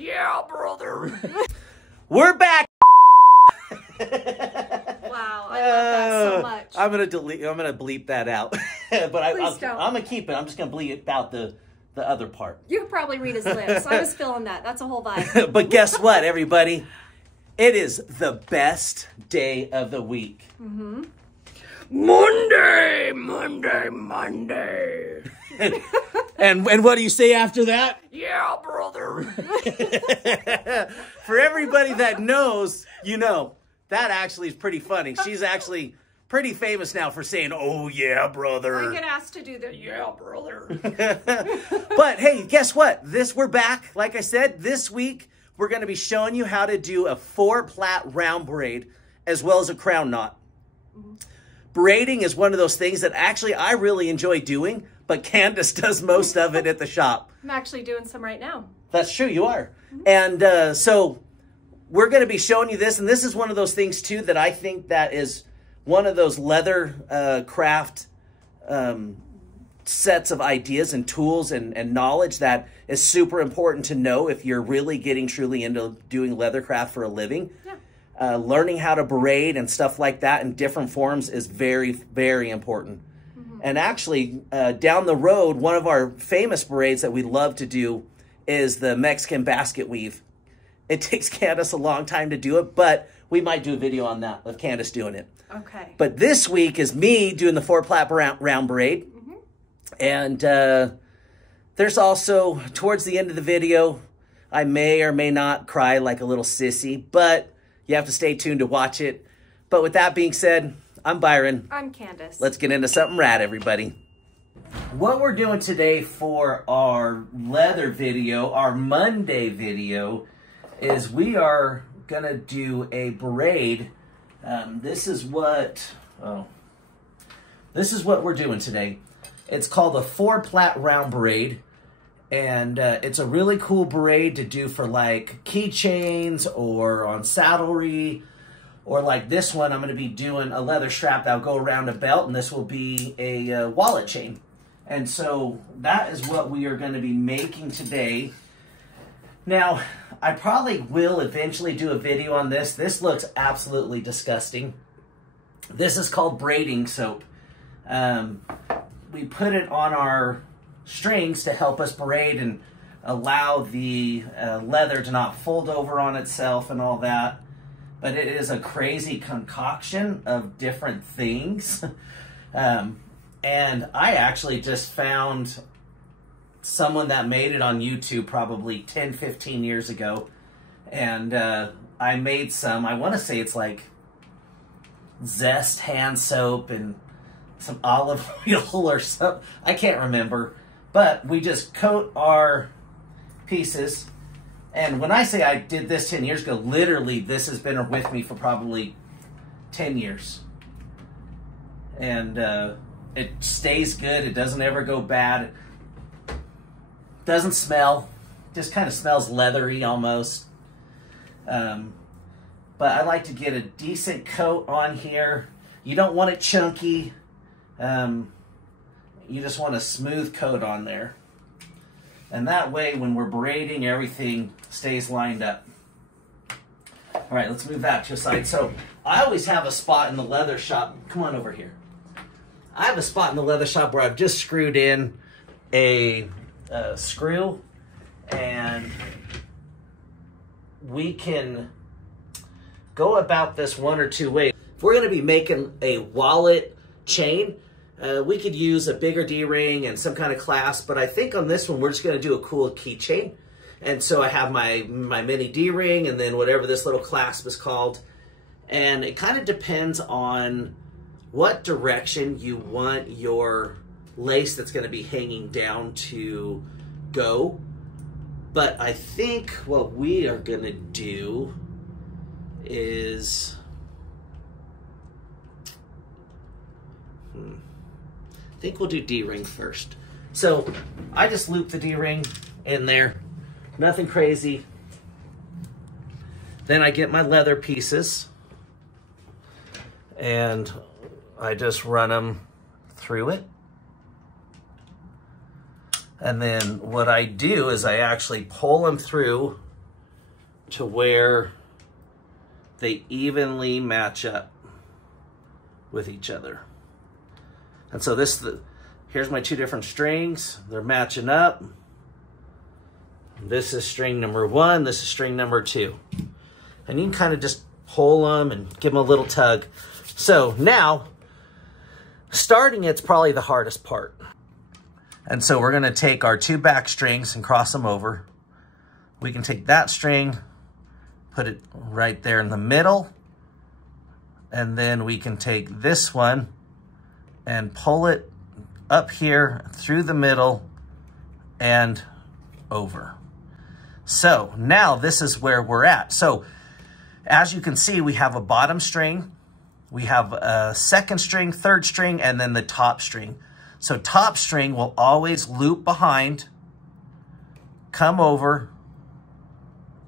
Yeah, brother. We're back. Wow, I love that so much. I'm gonna bleep that out. But I'm gonna keep it. I'm just gonna bleep out the other part. You could probably read his lips. I was feeling that. That's a whole vibe. But guess what, everybody? It is the best day of the week. Mm-hmm. Monday, Monday, Monday. and what do you say after that? Yeah, brother. For everybody that knows, you know, that actually is pretty funny. She's actually pretty famous now for saying, oh, yeah, brother. I get asked to do the yeah, brother. But, hey, guess what? We're back. Like I said, this week, we're going to be showing you how to do a 4-plait round braid as well as a crown knot. Mm-hmm. Braiding is one of those things that actually I really enjoy doing, but Candace does most of it at the shop. I'm actually doing some right now. That's true, you are. Mm-hmm. And so we're going to be showing you this, and this is one of those things, too, that I think that is one of those leather craft sets of ideas and tools and knowledge that is super important to know if you're really getting truly into doing leather craft for a living. Yeah. Learning how to braid and stuff like that in different forms is very, very important. Mm-hmm. And actually, down the road, one of our famous braids that we love to do is the Mexican basket weave. It takes Candace a long time to do it, but we might do a video on that of Candace doing it. Okay. But this week is me doing the 4-plait round braid. Mm-hmm. And there's also, towards the end of the video, I may or may not cry like a little sissy, but you have to stay tuned to watch it. But with that being said, I'm Byron. I'm Candace. Let's get into something rad, everybody. What we're doing today for our leather video, our Monday video, is we are going to do a braid. This is what we're doing today. It's called a 4-plait round braid. And it's a really cool braid to do for like keychains or on saddlery, or like this one, I'm going to be doing a leather strap that'll go around a belt, and this will be a wallet chain. And so that is what we are going to be making today. Now, I probably will eventually do a video on this. This looks absolutely disgusting. This is called braiding soap. We put it on our strings to help us braid and allow the leather to not fold over on itself and all that. But it is a crazy concoction of different things. And I actually just found someone that made it on YouTube probably 10, 15 years ago. And I made some, I want to say it's like Zest hand soap and some olive oil or something. I can't remember. But we just coat our pieces. And when I say I did this 10 years ago, literally this has been with me for probably 10 years. And it stays good. It doesn't ever go bad. It doesn't smell. Just kind of smells leathery almost. But I like to get a decent coat on here. You don't want it chunky. You just want a smooth coat on there. And that way, when we're braiding, everything stays lined up. All right, let's move that to a side. So I always have a spot in the leather shop. Come on over here. I have a spot in the leather shop where I've just screwed in a screw, and we can go about this one or two ways. If we're going to be making a wallet chain, we could use a bigger D-ring and some kind of clasp, but I think on this one, we're just going to do a cool keychain. And so I have my mini D-ring and then whatever this little clasp is called. And it kind of depends on what direction you want your lace that's going to be hanging down to go. But I think what we are going to do is... I think we'll do D-ring first. So I just loop the D-ring in there. Nothing crazy. Then I get my leather pieces and I just run them through it. And then what I do is I actually pull them through to where they evenly match up with each other. And so here's my two different strings. They're matching up. This is string number 1. This is string number 2. And you can kind of just pull them and give them a little tug. So now, starting it's probably the hardest part. And so we're going to take our 2 back strings and cross them over. We can take that string, put it right there in the middle, and then we can take this one and pull it up here through the middle and over. So now this is where we're at. So as you can see, we have a bottom string, we have a second string, third string, and then the top string. So top string will always loop behind, come over,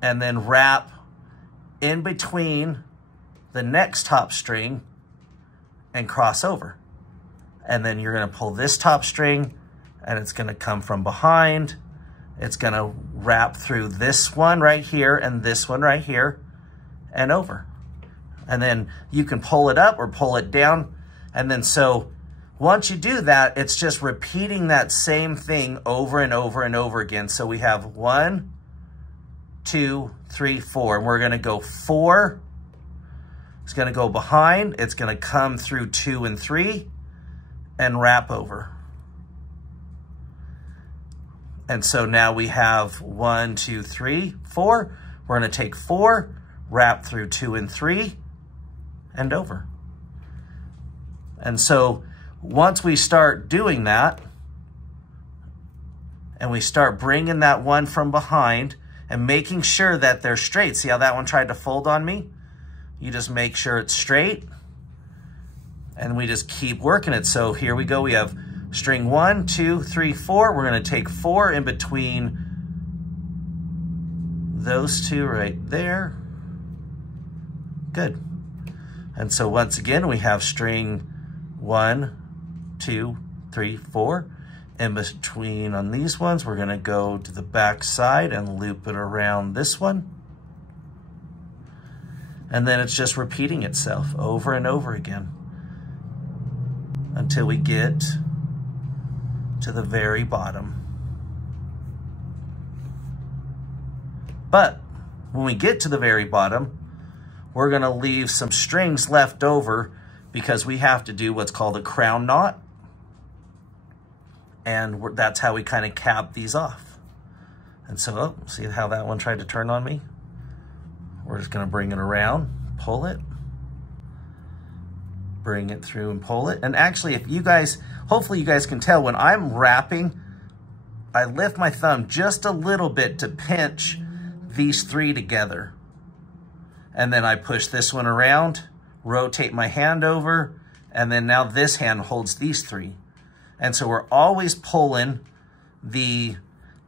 and then wrap in between the next top string and cross over. And then you're going to pull this top string and it's going to come from behind. It's going to wrap through this one right here and this one right here and over. And then you can pull it up or pull it down. And then so once you do that, it's just repeating that same thing over and over and over again. So we have 1, 2, 3, 4. And we're going to go 4. It's going to go behind. It's going to come through 2 and 3 and wrap over. And so now we have 1, 2, 3, 4. We're going to take 4, wrap through 2 and 3 and over. And so once we start doing that and we start bringing that one from behind and making sure that they're straight. See how that one tried to fold on me? You just make sure it's straight and we just keep working it. So here we go. We have string 1, 2, 3, 4. We're going to take 4 in between those two right there. Good. And so once again, we have string 1, 2, 3, 4. In between on these ones, we're going to go to the back side and loop it around this one. And then it's just repeating itself over and over again until we get to the very bottom. But when we get to the very bottom, we're going to leave some strings left over because we have to do what's called a crown knot. And that's how we kind of cap these off. And so, oh, see how that one tried to turn on me? We're just going to bring it around, pull it, bring it through and pull it. And actually, if you guys, hopefully you guys can tell when I'm wrapping, I lift my thumb just a little bit to pinch these 3 together. And then I push this one around, rotate my hand over, and then now this hand holds these 3. And so we're always pulling the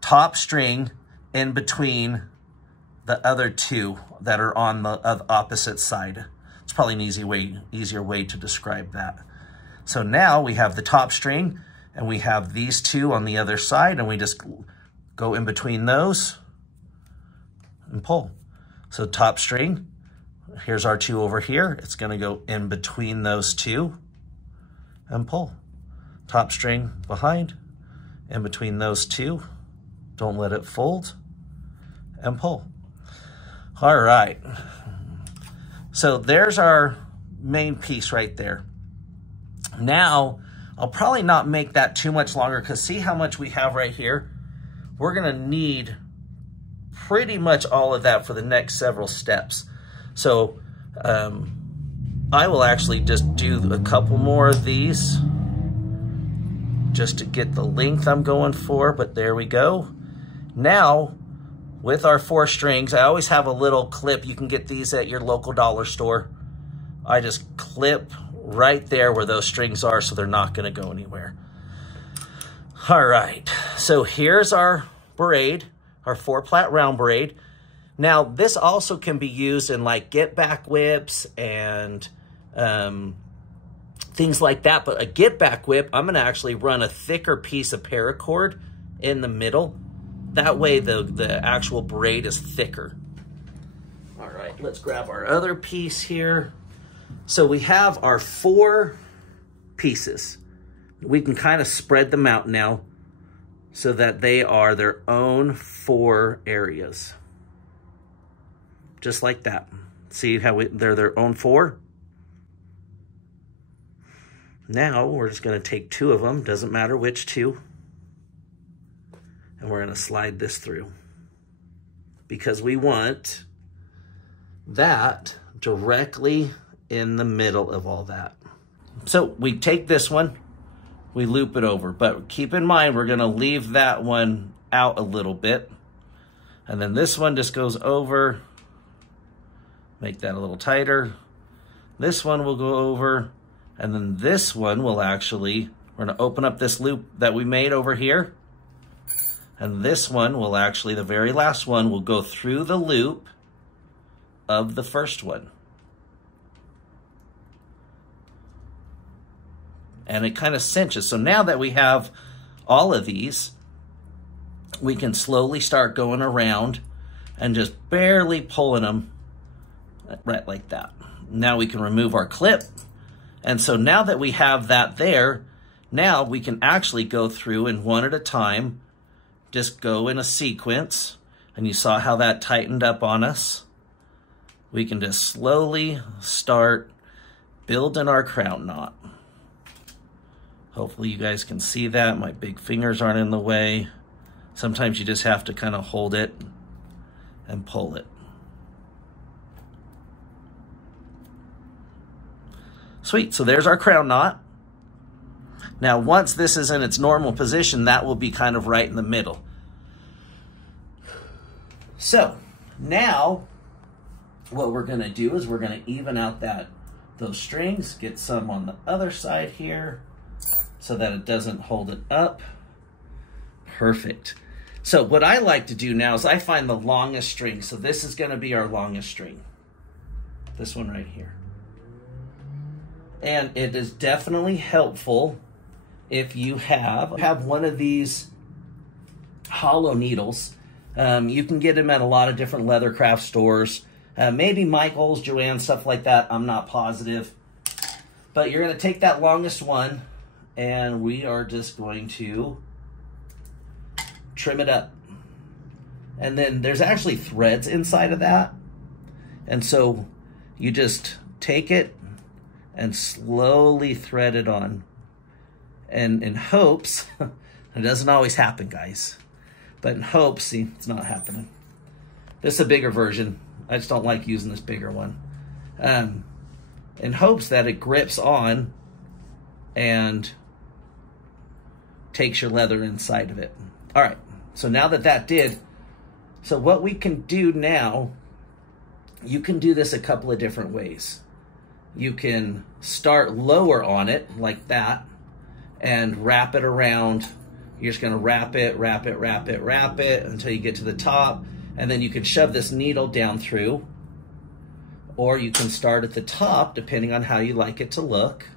top string in between the other 2 that are on the opposite side. It's probably an easier way to describe that. So now we have the top string and we have these 2 on the other side and we just go in between those and pull. So top string, here's our 2 over here. It's going to go in between those 2 and pull. Top string behind, in between those 2. Don't let it fold and pull. All right. So there's our main piece right there. Now, I'll probably not make that too much longer because see how much we have right here? We're going to need pretty much all of that for the next several steps. So I will actually just do a couple more of these just to get the length I'm going for, but there we go. Now, with our 4 strings, I always have a little clip. You can get these at your local dollar store. I just clip right there where those strings are so they're not gonna go anywhere. All right, so here's our braid, our 4-plait round braid. Now, this also can be used in like get back whips and things like that, but a get back whip, I'm gonna actually run a thicker piece of paracord in the middle. That way the actual braid is thicker. All right, let's grab our other piece here. So we have our 4 pieces. We can kind of spread them out now so that they are their own 4 areas. Just like that. See how they're their own 4? Now we're just going to take 2 of them, doesn't matter which 2, and we're going to slide this through because we want that directly in the middle of all that. So we take this one, we loop it over, but keep in mind we're going to leave that one out a little bit, and then this one just goes over, make that a little tighter. This one will go over, and then this one will actually, we're going to open up this loop that we made over here, and this one will actually, the very last one will go through the loop of the first one. And it kind of cinches. So now that we have all of these, we can slowly start going around and just barely pulling them right like that. Now we can remove our clip. And so now that we have that there, now we can actually go through and one at a time, just go in a sequence. And you saw how that tightened up on us. We can just slowly start building our crown knot. Hopefully you guys can see that. My big fingers aren't in the way. Sometimes you just have to kind of hold it and pull it. Sweet, so there's our crown knot. Now once this is in its normal position, that will be kind of right in the middle. So now what we're gonna do is we're gonna even out those strings, get some on the other side here so that it doesn't hold it up. Perfect. So what I like to do now is I find the longest string. So this is gonna be our longest string. This one right here. And it is definitely helpful if you have one of these hollow needles. You can get them at a lot of different leather craft stores. Maybe Michael's, Joanne, stuff like that. I'm not positive. But you're going to take that longest one, and we are just going to trim it up. And then there's actually threads inside of that. And so you just take it and slowly thread it on. And in hopes, it doesn't always happen, guys. But in hopes, see, it's not happening. This is a bigger version. I just don't like using this bigger one. In hopes that it grips on and takes your leather inside of it. All right, so now that did, so what we can do now, you can do this a couple of different ways. You can start lower on it like that and wrap it around. You're just gonna wrap it, wrap it, wrap it, wrap it until you get to the top. And then you can shove this needle down through, or you can start at the top depending on how you like it to look.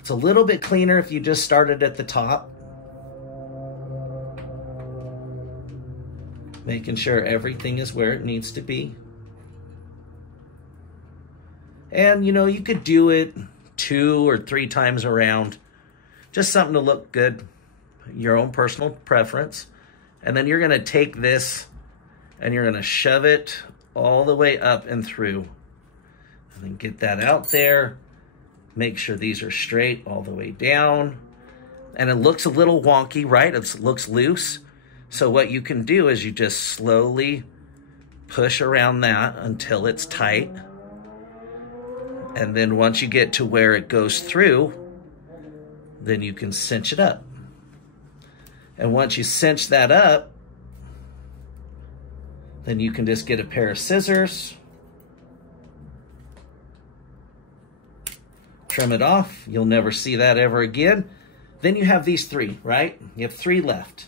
It's a little bit cleaner if you just started at the top. Making sure everything is where it needs to be. And you know, you could do it 2 or 3 times around. Just something to look good, your own personal preference. And then you're gonna take this and you're gonna shove it all the way up and through. And then get that out there. Make sure these are straight all the way down. And it looks a little wonky, right? It looks loose. So what you can do is you just slowly push around that until it's tight. And then once you get to where it goes through, then you can cinch it up. And once you cinch that up, then you can just get a pair of scissors, trim it off. You'll never see that ever again. Then you have these 3, right? You have 3 left.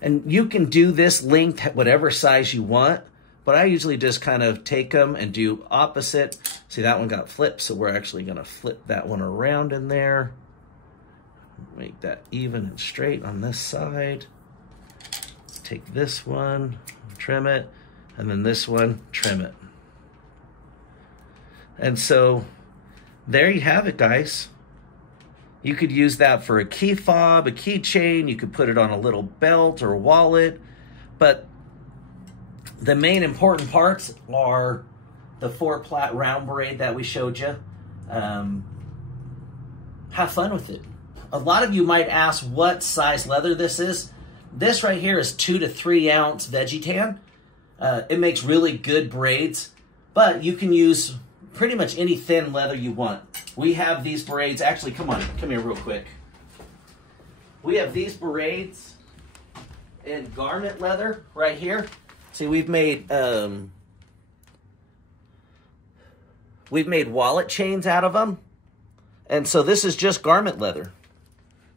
And you can do this length, whatever size you want, but I usually just kind of take them and do opposite. See, that one got flipped, so we're actually gonna flip that one around in there. Make that even and straight on this side. Take this one, trim it, And then this one, trim it. And so there you have it, guys. You could use that for a key fob, a keychain. You could put it on a little belt or wallet. But the main important parts are the 4-plait round braid that we showed you. Have fun with it. A lot of you might ask what size leather this is. This right here is 2 to 3 ounce veggie tan. It makes really good braids, but you can use pretty much any thin leather you want. We have these braids. Actually, come here real quick. We have these braids in garment leather right here. See, we've made wallet chains out of them. And so this is just garment leather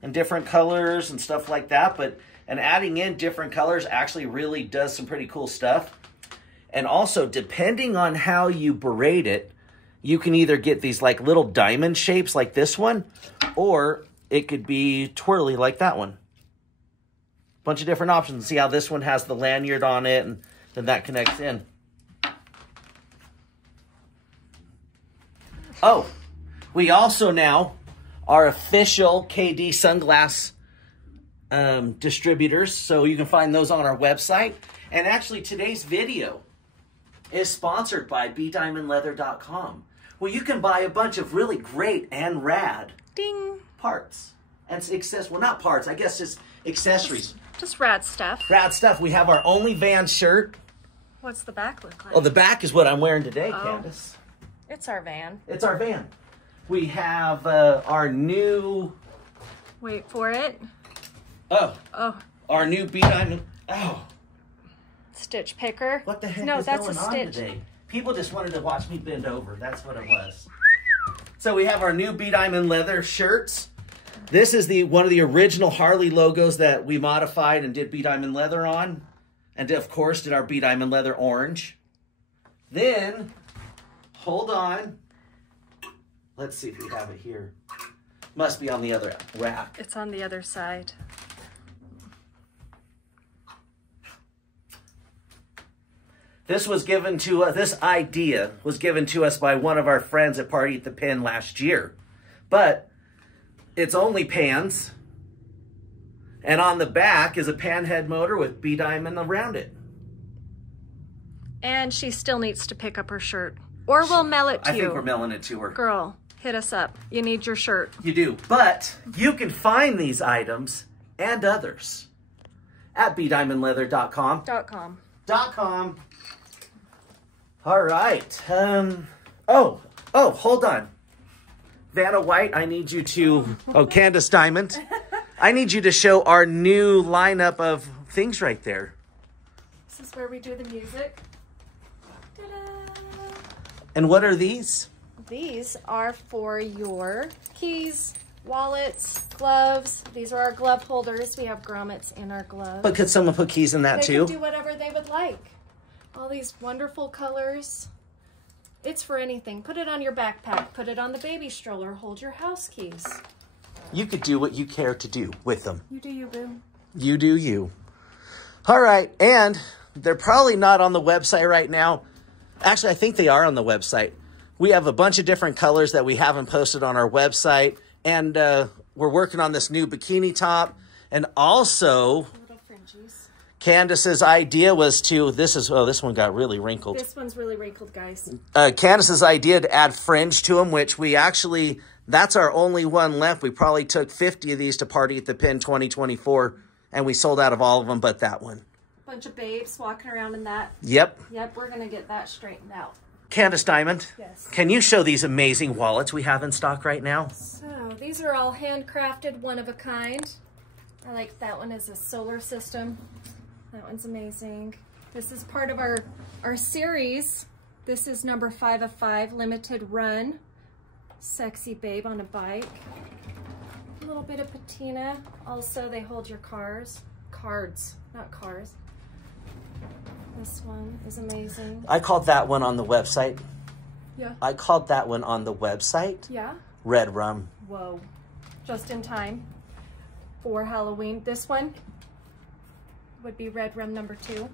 in different colors and stuff like that. And adding in different colors actually really does some pretty cool stuff. And also, depending on how you braid it, you can either get these like little diamond shapes like this one, or it could be twirly like that one. Bunch of different options. See how this one has the lanyard on it, and then that connects in. Oh, we also now are official KD sunglass distributors, so you can find those on our website. And actually, today's video is sponsored by bdiamondleather.com, where you can buy a bunch of really great and rad parts and accessories. Well, not parts, I guess just accessories. Just rad stuff. Rad stuff. We have our Only Van shirt. What's the back look like? Oh, the back is what I'm wearing today, Candace. It's our van. It's our van. We have our new... Wait for it. Oh. Our new Bdiamond... Oh. Stitch picker. What the heck no, is that's going a on stitch. today? People just wanted to watch me bend over. That's what it was. So we have our new Bdiamond leather shirts. This is one of the original Harley logos that we modified and did Bdiamond leather on. And of course did our Bdiamond leather orange. Then, hold on. Let's see if we have it here. Must be on the other rack. It's on the other side. This was given to us, this idea was given to us by one of our friends at Party at the Pen last year. But it's only pans. And on the back is a pan head motor with Bdiamond around it. And she still needs to pick up her shirt. Or we'll mail it to you. I think we're mailing it to her. Girl, hit us up. You need your shirt. You do. But you can find these items and others at bdiamondleather.com. .com. All right. Oh, hold on. Vanna White, I need you to... Oh, Candace Diamond. I need you to show our new lineup of things right there. This is where we do the music. Ta-da! And what are these? These are for your keys, wallets, gloves. These are our glove holders. We have grommets in our gloves. But could someone put keys in that too? They can do whatever they would like. All these wonderful colors. It's for anything. Put it on your backpack. Put it on the baby stroller. Hold your house keys. You could do what you care to do with them. You do you, boo. You do you. All right, and they're probably not on the website right now. Actually, I think they are on the website. We have a bunch of different colors that we haven't posted on our website, and we're working on this new bikini top. And also, little fringes. Candace's idea was to, this one got really wrinkled. This one's really wrinkled, guys. Candace's idea to add fringe to them, which we actually, that's our only one left. We probably took 50 of these to Party at the Pen 2024, and we sold out of all of them but that one. Bunch of babes walking around in that. Yep. Yep, we're going to get that straightened out. Candace Diamond, yes. Can you show these amazing wallets we have in stock right now? So, these are all handcrafted, one of a kind. I like that one as a solar system. That one's amazing. This is part of our series. This is number 5 of 5, limited run. Sexy babe on a bike. A little bit of patina. Also, they hold your cards, not cars. This one is amazing. I called that one on the website. Yeah. I called that one on the website. Yeah. Red Rum. Whoa. Just in time for Halloween. This one would be Red Rum number 2.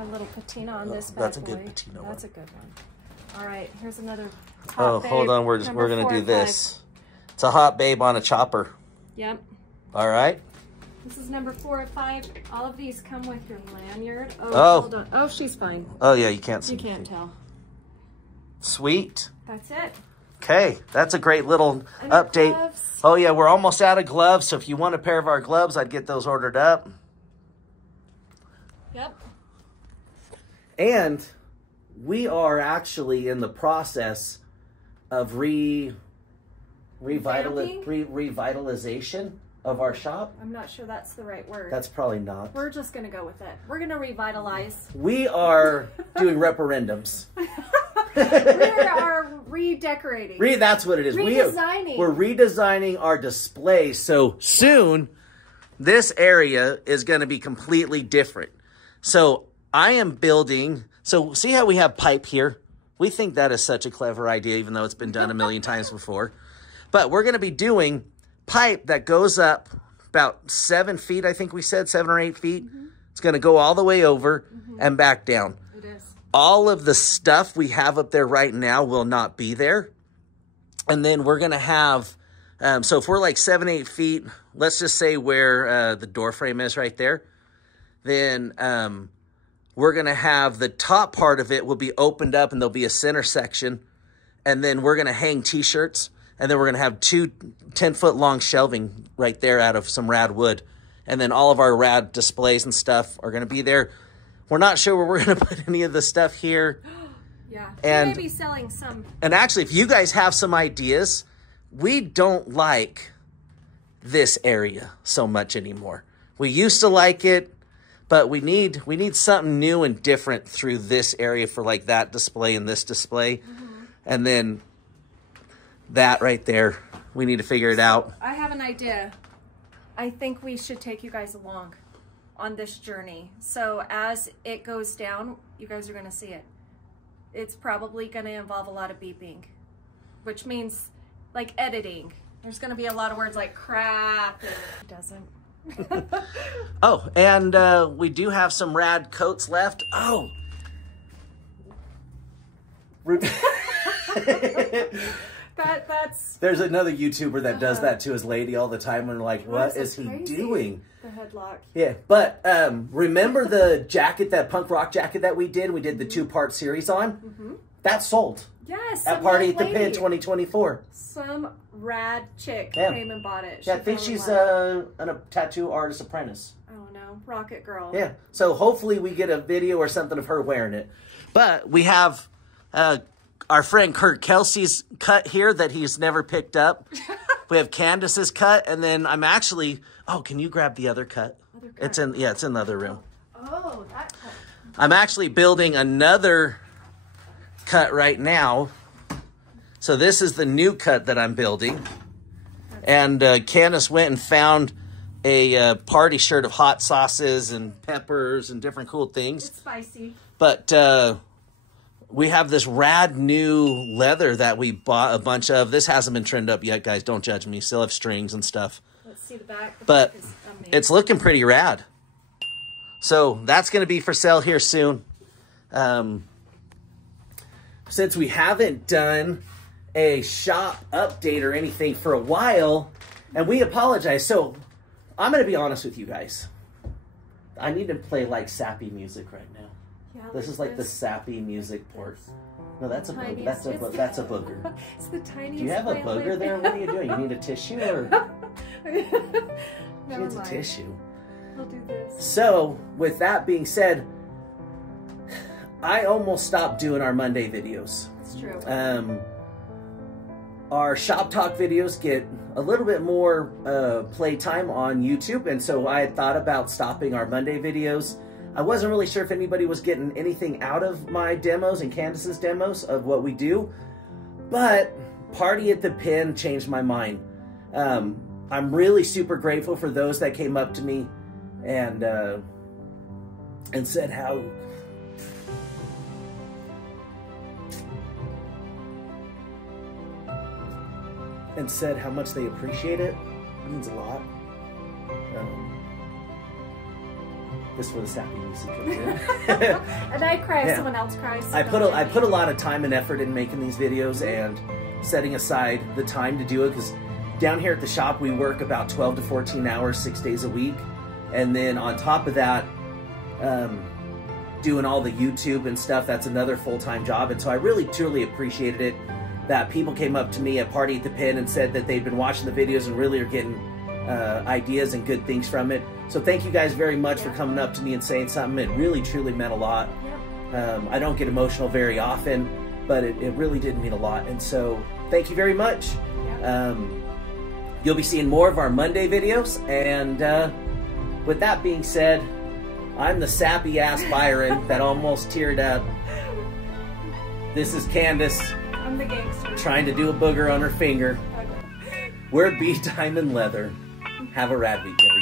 Got a little patina on this bad That's a boy. good patina That's one. a good one. All right, here's another hot Oh, babe. hold on. We're going to do this. It's a hot babe on a chopper. Yep. All right. This is number 4 of 5. All of these come with your lanyard. Oh, hold on. Oh, she's fine. Oh, yeah, you can't see. You can't tell. Sweet. That's it. Okay, that's a great little update. Gloves. Oh, yeah, we're almost out of gloves. So if you want a pair of our gloves, I'd get those ordered up. Yep. And we are actually in the process of revitalization of our shop. I'm not sure that's the right word. That's probably not. We're just going to go with it. We're going to revitalize. We are doing referendums. We are redecorating. That's what it is. Redesigning. We're redesigning our display. So soon, this area is going to be completely different. So I am building. So see how we have pipe here? We think that is such a clever idea, even though it's been done a million times before. But we're going to be doing pipe that goes up about 7 feet, I think we said, 7 or 8 feet. Mm-hmm. It's going to go all the way over and back down. It is. All of the stuff we have up there right now will not be there. And then we're going to have, so if we're like 7, 8 feet, let's just say where the door frame is right there, then we're going to have the top part of it will be opened up and there'll be a center section. And then we're going to hang t-shirts. And then we're going to have 2 10-foot long shelving right there out of some rad wood. And then all of our rad displays and stuff are going to be there. We're not sure where we're going to put any of the stuff here. Yeah, and we may be selling some. And actually, if you guys have some ideas, we don't like this area so much anymore. We used to like it, but we need something new and different through this area for like that display and this display. And then that right there, we need to figure it out. I have an idea. I think we should take you guys along on this journey. So as it goes down, you guys are going to see it. It's probably going to involve a lot of beeping, which means like editing. There's going to be a lot of words like crap. And it doesn't. Oh, and we do have some rad coats left. Oh. There's another YouTuber that does that to his lady all the time, and like, what is he doing? The headlock. Yeah, but remember the jacket, that punk rock jacket that we did? We did the 2-part series on. That sold. Yes. At Party at the Pin 2024. Some rad chick came and bought it. Yeah, I think she's a tattoo artist apprentice. Oh no, Rocket Girl. Yeah. So hopefully we get a video or something of her wearing it. But we have our friend 𝐿𝐥𝐞𝐿's cut here that he's never picked up. We have Candace's cut, and then I'm actually, oh, can you grab the other cut? It's in the other room. Oh, that cut. I'm actually building another cut right now. So this is the new cut that I'm building. And Candace went and found a party shirt of hot sauces and peppers and different cool things. It's spicy. But we have this rad new leather that we bought a bunch of. This hasn't been trimmed up yet, guys. Don't judge me. Still have strings and stuff. Let's see the back. But it's looking pretty rad. So that's going to be for sale here soon. Since we haven't done a shop update or anything for a while, and we apologize. So I'm going to be honest with you guys. I need to play like sappy music right now. Yeah, this is like the sappy music port. No, that's a booger. That's a booger. It's the tiniest. Do you have a booger there? What are you doing? You need a tissue or? She needs a tissue. I'll do this. So with that being said, I almost stopped doing our Monday videos. It's true. Our shop talk videos get a little bit more playtime on YouTube, and so I had thought about stopping our Monday videos. I wasn't really sure if anybody was getting anything out of my demos and Candace's demos of what we do, but Party at the Pin changed my mind. I'm really super grateful for those that came up to me and said how much they appreciate it. It means a lot. This is where the sappy music comes in. And I cry if Yeah. someone else cries. So I put a lot of time and effort in making these videos and setting aside the time to do it, because down here at the shop we work about 12 to 14 hours 6 days a week, and then on top of that doing all the YouTube and stuff, that's another full-time job. And so I really truly appreciated it that people came up to me at Party at the Pen and said that they've been watching the videos and really are getting ideas and good things from it. So thank you guys very much for coming up to me and saying something. It really truly meant a lot. I don't get emotional very often, but it really did mean a lot. And so thank you very much. You'll be seeing more of our Monday videos. And with that being said, I'm the sappy ass Byron that almost teared up. This is Candace. I'm the gangster. Trying to do a booger on her finger. We're Bdiamond Leather. Have a rad week, everybody.